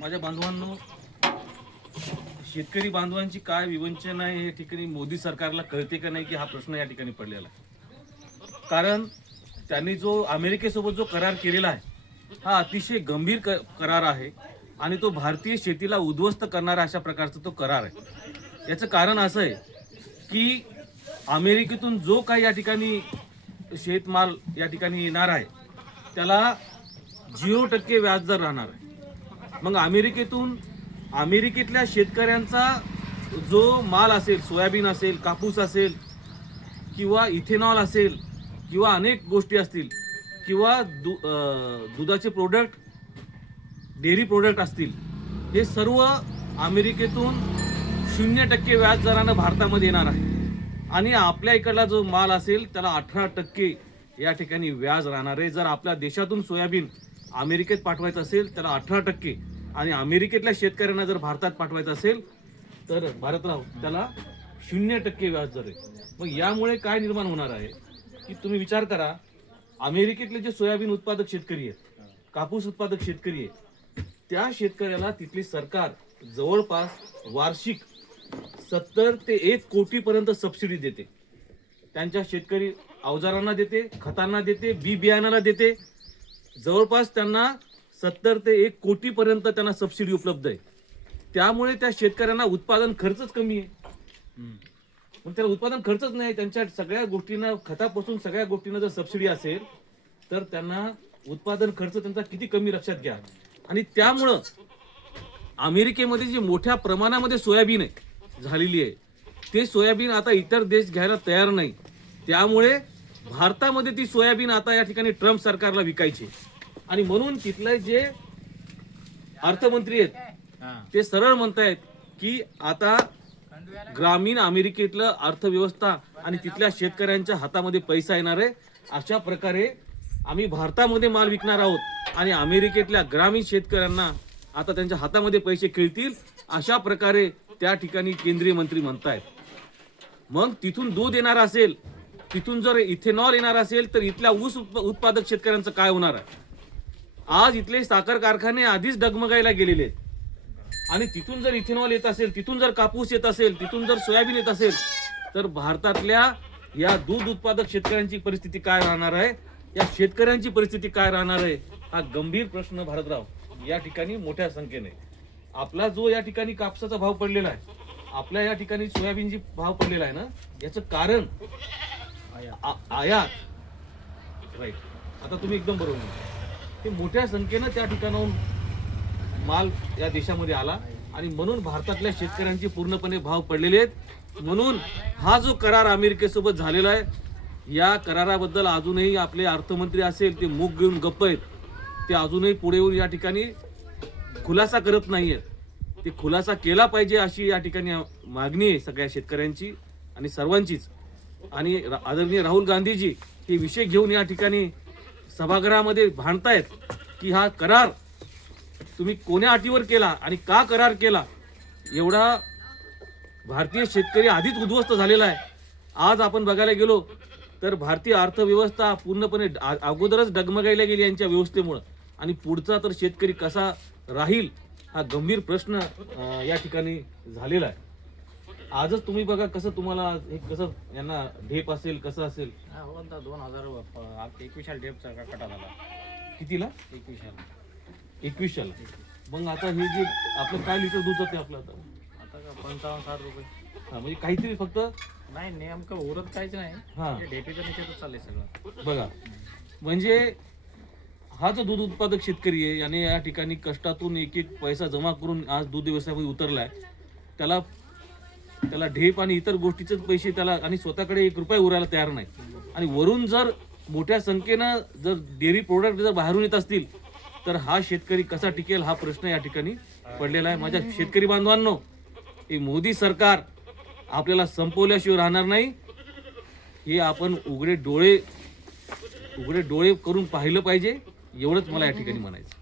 माझ्या बांधवांनो शेतकरी बांधवांची काय विवंचना आहे या ठिकाणी मोदी सरकारला कळते का नाही की हा प्रश्न या ठिकाणी पडलेला आहे? कारण त्यांनी जो अमेरिकेसोबत जो करार केलेला आहे हा अतिशय गंभीर क- करार आहे आणि तो भारतीय शेतीला उद्ध्वस्त करणारा अशा प्रकारचा तो करार आहे. याचं कारण असं आहे की अमेरिकेतून जो काही या ठिकाणी शेतमाल या ठिकाणी येणार आहे त्याला झिरो टक्के व्याजदर राहणार आहे. मग अमेरिकेतून अमेरिकेतल्या शेतकऱ्यांचा जो माल असेल सोयाबीन असेल कापूस असेल किंवा इथेनॉल असेल किंवा अनेक गोष्टी असतील किंवा दु दुधाचे प्रोडक्ट डेअरी प्रोडक्ट असतील हे सर्व अमेरिकेतून शून्य टक्के व्याज दरानं भारतामध्ये येणार आहे. आणि आपल्या इकडला जो माल असेल त्याला अठरा टक्के या ठिकाणी व्याज राहणार आहे. जर आपल्या देशातून सोयाबीन अमेरिकेत पाठवायचं असेल त्याला अठरा टक्के. आणि अमेरिकेतल्या शेतकऱ्यांना जर भारतात पाठवायचं असेल तर भारतराव त्याला शून्य टक्के व्याज दर आहे. मग यामुळे काय निर्माण होणार आहे? की तुम्ही विचार करा अमेरिकेतले जे सोयाबीन उत्पादक शेतकरी आहेत कापूस उत्पादक शेतकरी आहेत त्या शेतकऱ्याला तिथली सरकार जवळपास वार्षिक सत्तर ते एक कोटीपर्यंत सबसिडी देते. त्यांच्या शेतकरी अवजारांना देते खतांना देते बी बियाणाला देते जवळपास त्यांना सत्तर ते एक कोटी पर्यंत त्यांना सबसिडी उपलब्ध आहे. त्यामुळे त्या शेतकऱ्यांना उत्पादन खर्चच कमी आहे. पण त्याला उत्पादन खर्चच नाही त्यांच्या सगळ्या गोष्टींना खतापासून सगळ्या गोष्टींना जर सबसिडी असेल तर त्यांना उत्पादन खर्च त्यांचा किती कमी लक्षात घ्या. आणि त्यामुळं अमेरिकेमध्ये जी मोठ्या प्रमाणामध्ये सोयाबीन आहे झालेली आहे ते सोयाबीन आता इतर देश घ्यायला तयार नाही. त्यामुळे भारतामध्ये ती सोयाबीन आता या ठिकाणी ट्रम्प सरकारला विकायची. आणि म्हणून तिथले जे अर्थमंत्री आहेत ते सरळ म्हणतायत की आता ग्रामीण अमेरिकेतलं अर्थव्यवस्था आणि तिथल्या शेतकऱ्यांच्या हातामध्ये पैसा येणार आहे. अशा प्रकारे आम्ही भारतामध्ये माल विकणार आहोत आणि अमेरिकेतल्या ग्रामीण शेतकऱ्यांना आता त्यांच्या हातामध्ये पैसे खेळतील अशा प्रकारे त्या ठिकाणी केंद्रीय मंत्री म्हणतायत. मग तिथून दूध येणार असेल तिथून जर इथेनॉल येणार असेल तर इथल्या ऊस उत्पादक शेतकऱ्यांचं काय होणार आहे? आज इथले साखर कारखाने आधीच डगमगायला गेलेले आहेत. आणि तिथून जर इथेनॉल येत असेल तिथून जर कापूस येत असेल तिथून जर सोयाबीन येत असेल तर भारतातल्या या दूध उत्पादक शेतकऱ्यांची परिस्थिती काय राहणार आहे? या शेतकऱ्यांची परिस्थिती काय राहणार आहे? हा गंभीर प्रश्न भारतराव या ठिकाणी मोठ्या संख्येने. आपला जो या ठिकाणी कापसाचा भाव पडलेला आहे आपल्या या ठिकाणी सोयाबीनची भाव पडलेला आहे ना याचं कारण आ- आयात राईट आता तुम्ही एकदम बरोबर म्हणताय. ते मोठ्या संख्येनं त्या ठिकाणाहून माल या देशामध्ये आला आणि म्हणून भारतातल्या शेतकऱ्यांचे पूर्णपणे भाव पडलेले आहेत. म्हणून हा जो करार अमेरिकेसोबत झालेला आहे या कराराबद्दल अजूनही आपले अर्थमंत्री असेल ते मूग घेऊन गप्प आहेत. ते अजूनही पुढे येऊन या ठिकाणी खुलासा करत नाहीयेत ते खुलासा केला पाहिजे अशी या ठिकाणी मागणी आहे सगळ्या शेतकऱ्यांची आणि सर्वांचीच. आणि आदरणीय राहुल गांधीजी हे विषय घेऊन या ठिकाणी सभागृहामध्ये भांडतायत की हा करार तुम्ही कोण्या अटीवर केला आणि का करार केला एवढा भारतीय शेतकरी आधीच उद्ध्वस्त झालेला आहे. आज आपण बघायला गेलो तर भारतीय अर्थव्यवस्था पूर्णपणे अगोदरच डगमगायला गेली यांच्या व्यवस्थेमुळं. आणि पुढचा तर शेतकरी कसा राहील हा गंभीर प्रश्न या ठिकाणी झालेला आहे. आजच तुम्ही बघा कसं तुम्हाला हे कसं यांना ढेप असेल कसं असेल. हा, हो ना, दोन हजार एकविशाल डेपचा कटा झाला कितीला? एकविशाल एकवीसशेला मग आता हे जे आपलं काय लिटर दूध जाते आपलं आता? आता का पंचावन्न साठ रुपये. हा म्हणजे काहीतरी फक्त? नाही नेमकं उरत काहीच नाही. हा. ढेपीचं निश्चितच चाललंय सगळं. बघा. म्हणजे हा जो दूध उत्पादक शेतकरी आहे याने या ठिकाणी कष्टातून एक एक पैसा जमा करून आज दूध व्यवसायामध्ये उतरलाय त्याला त्याला ढेप आणि इतर गोष्टीचेच पैसे त्याला आणि स्वतःकडे एक रुपया उरायला तयार नाही. आणि वरून जर मोठ्या संख्येनं जर डेअरी प्रोडक्ट जर बाहेरून येत असतील तर हा शेतकरी कसा टिकेल हा प्रश्न या ठिकाणी पडलेला आहे. माझ्या शेतकरी बांधवांनो हे मोदी सरकार आपल्याला संपवल्याशिवाय राहणार नाही. हे आपण उघडे डोळे उघडे डोळे करून पाहिलं पाहिजे. एवढंच मला या ठिकाणी म्हणायचं